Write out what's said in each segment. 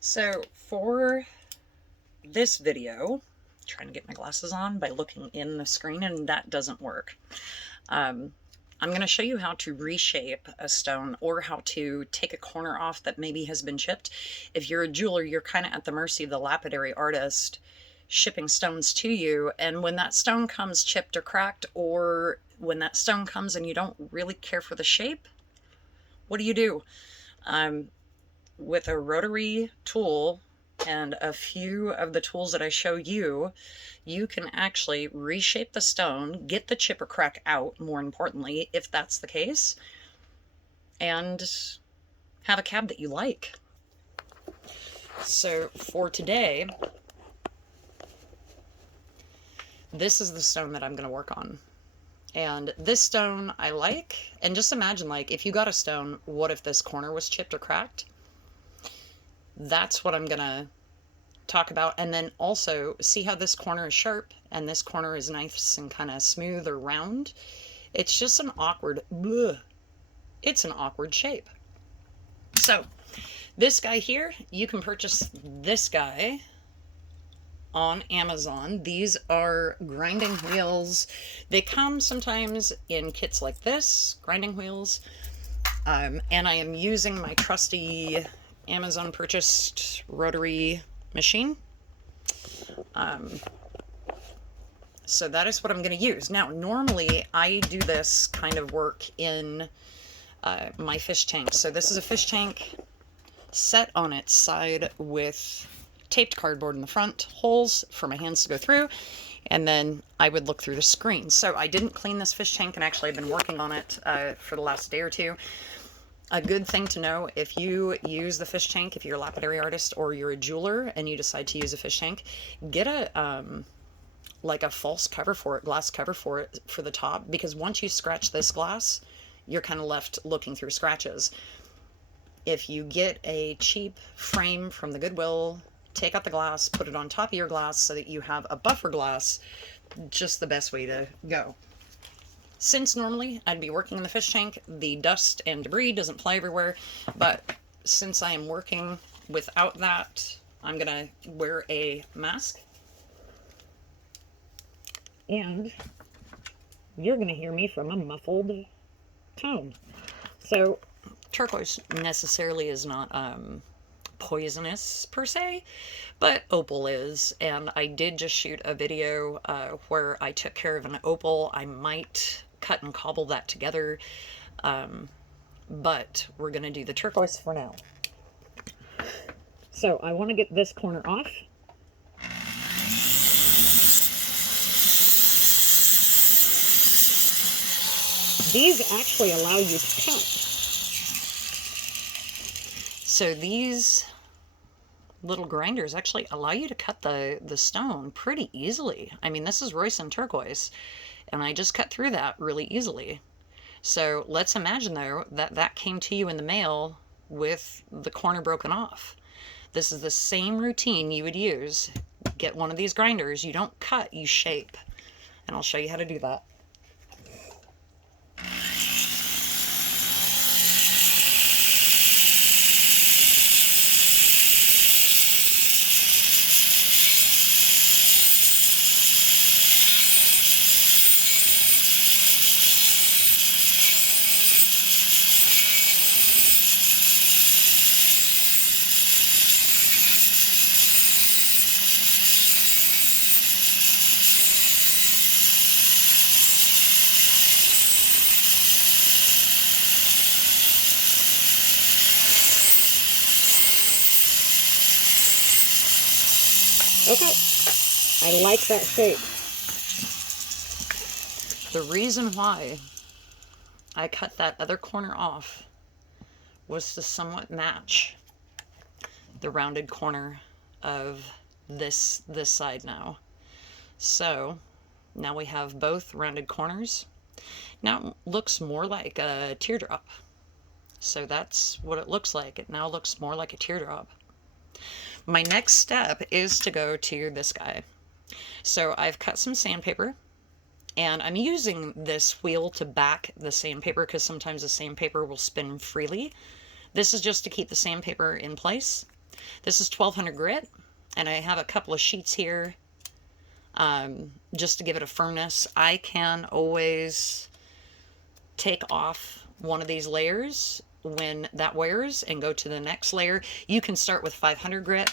So for this video, trying to get my glasses on by looking in the screen, and that doesn't work. I'm going to show you how to reshape a stone or how to take a corner off that maybe has been chipped. If you're a jeweler, you're kind of at the mercy of the lapidary artist shipping stones to you, and when that stone comes chipped or cracked, or when that stone comes and you don't really care for the shape, what do? With a rotary tool and a few of the tools that I show you, you can actually reshape the stone, get the chip or crack out, more importantly, if that's the case, and have a cab that you like. So for today, this is the stone that I'm going to work on. And this stone I like, and just imagine, like, if you got a stone, what if this corner was chipped or cracked? That's what I'm going to talk about. And then also see how this corner is sharp and this corner is nice and kind of smooth or round. It's just an awkward, it's an awkward shape. So this guy here, you can purchase this guy on Amazon. These are grinding wheels. They come sometimes in kits like this, grinding wheels. And I am using my trusty Amazon purchased rotary machine. So that is what I'm going to use. Now, normally I do this kind of work in my fish tank. So this is a fish tank set on its side with taped cardboard in the front, holes for my hands to go through, and then I would look through the screen. So I didn't clean this fish tank, and actually I've been working on it for the last day or two. A good thing to know, if you use the fish tank, if you're a lapidary artist or you're a jeweler and you decide to use a fish tank, get a like a false cover for it, glass cover for it, for the top, because once you scratch this glass, you're kind of left looking through scratches. If you get a cheap frame from the Goodwill, take out the glass, put it on top of your glass so that you have a buffer glass, just the best way to go. Since normally I'd be working in the fish tank, the dust and debris doesn't fly everywhere, but since I am working without that, I'm gonna wear a mask. And you're gonna hear me from a muffled tone. So turquoise necessarily is not poisonous per se, but opal is, and I did just shoot a video where I took care of an opal. I might cut and cobble that together, but we're gonna do the turquoise for now. So I want to get this corner off. These actually allow you to cut. So these little grinders actually allow you to cut the stone pretty easily. I mean, this is Royson turquoise, and I just cut through that really easily. So let's imagine, though, that that came to you in the mail with the corner broken off. This is the same routine you would use. Get one of these grinders. You don't cut, you shape. And I'll show you how to do that. Okay, I like that shape. The reason why I cut that other corner off was to somewhat match the rounded corner of this side now. So now we have both rounded corners. Now it looks more like a teardrop. So that's what it looks like. It now looks more like a teardrop. My next step is to go to this guy. So I've cut some sandpaper, and I'm using this wheel to back the sandpaper because sometimes the sandpaper will spin freely. This is just to keep the sandpaper in place. This is 1200 grit, and I have a couple of sheets here just to give it a firmness. I can always take off one of these layers when that wears and go to the next layer. You can start with 500 grit.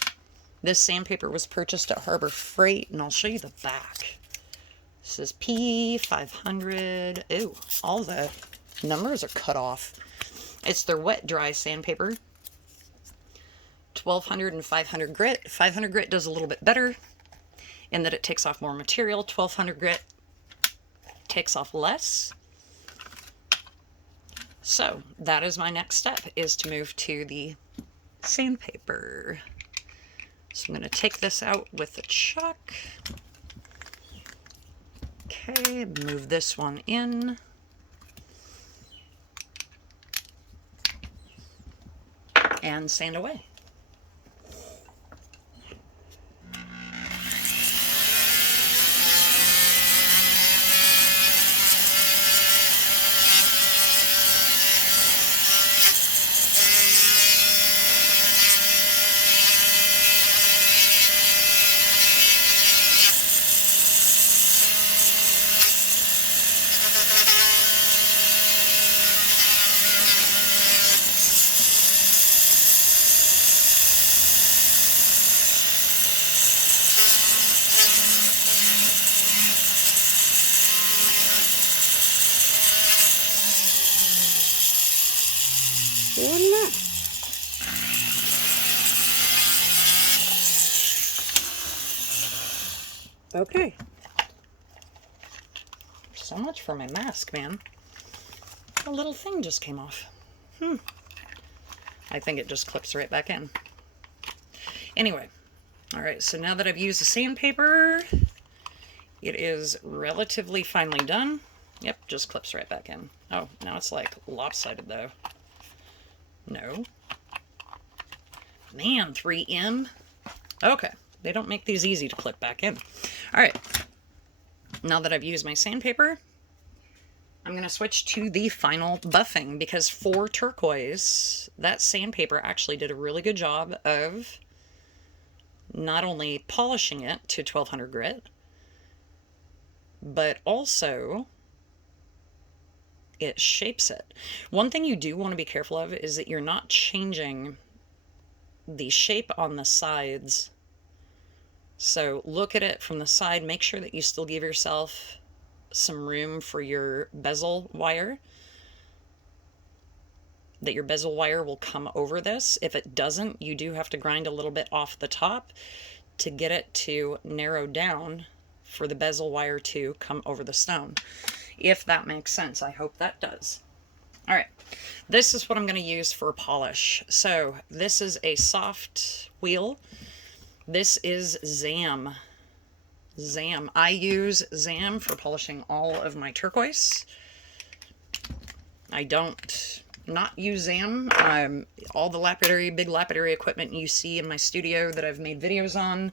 This sandpaper was purchased at Harbor Freight, and I'll show you the back. This is P500. Ooh, all the numbers are cut off. It's their wet dry sandpaper. 1200 and 500 grit. 500 grit does a little bit better in that it takes off more material. 1200 grit takes off less. So that is my next step, is to move to the sandpaper. So I'm going to take this out with the chuck. Okay, move this one in. And sand away. Voila. Okay. So much for my mask, man. A little thing just came off. I think it just clips right back in. Anyway, all right, so now that I've used the sandpaper, it is relatively finely done. Yep, just clips right back in. Oh, now it's like lopsided though. No. Man, 3M. Okay, they don't make these easy to clip back in. All right, now that I've used my sandpaper, I'm going to switch to the final buffing, because for turquoise, that sandpaper actually did a really good job of not only polishing it to 1200 grit, but also it shapes it. One thing you do want to be careful of is that you're not changing the shape on the sides. So look at it from the side, make sure that you still give yourself some room for your bezel wire, that your bezel wire will come over this. If it doesn't, you do have to grind a little bit off the top to get it to narrow down for the bezel wire to come over the stone. If that makes sense, I hope that does. All right, this is what I'm going to use for polish. So this is a soft wheel. This is ZAM. ZAM. I use ZAM for polishing all of my turquoise. I don't not use ZAM. All the lapidary, big lapidary equipment you see in my studio that I've made videos on,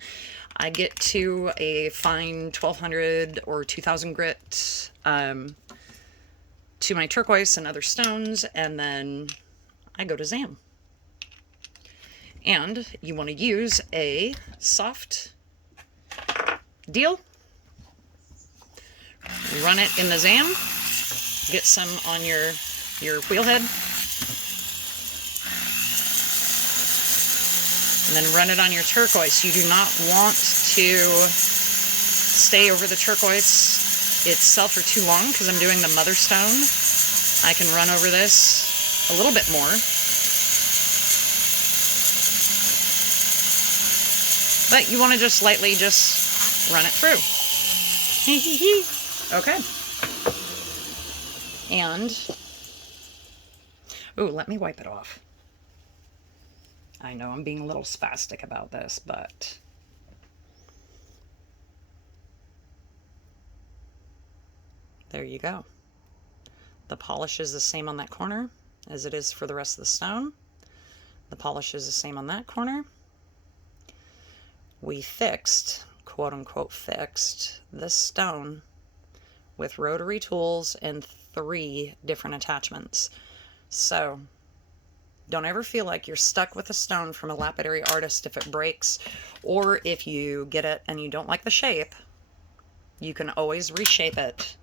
I get to a fine 1200 or 2000 grit to my turquoise and other stones, and then I go to ZAM. And you want to use a soft deal. Run it in the ZAM. Get some on your wheel head. And then run it on your turquoise. You do not want to stay over the turquoise itself for too long, because I'm doing the mother stone. I can run over this a little bit more. But you want to just lightly just run it through. Okay. And, ooh, let me wipe it off. I know I'm being a little spastic about this, but there you go. The polish is the same on that corner as it is for the rest of the stone. The polish is the same on that corner. We fixed, quote unquote fixed, this stone with rotary tools and 3 different attachments. So Don't ever feel like you're stuck with a stone from a lapidary artist if it breaks, or if you get it and you don't like the shape, you can always reshape it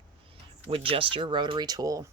with just your rotary tool.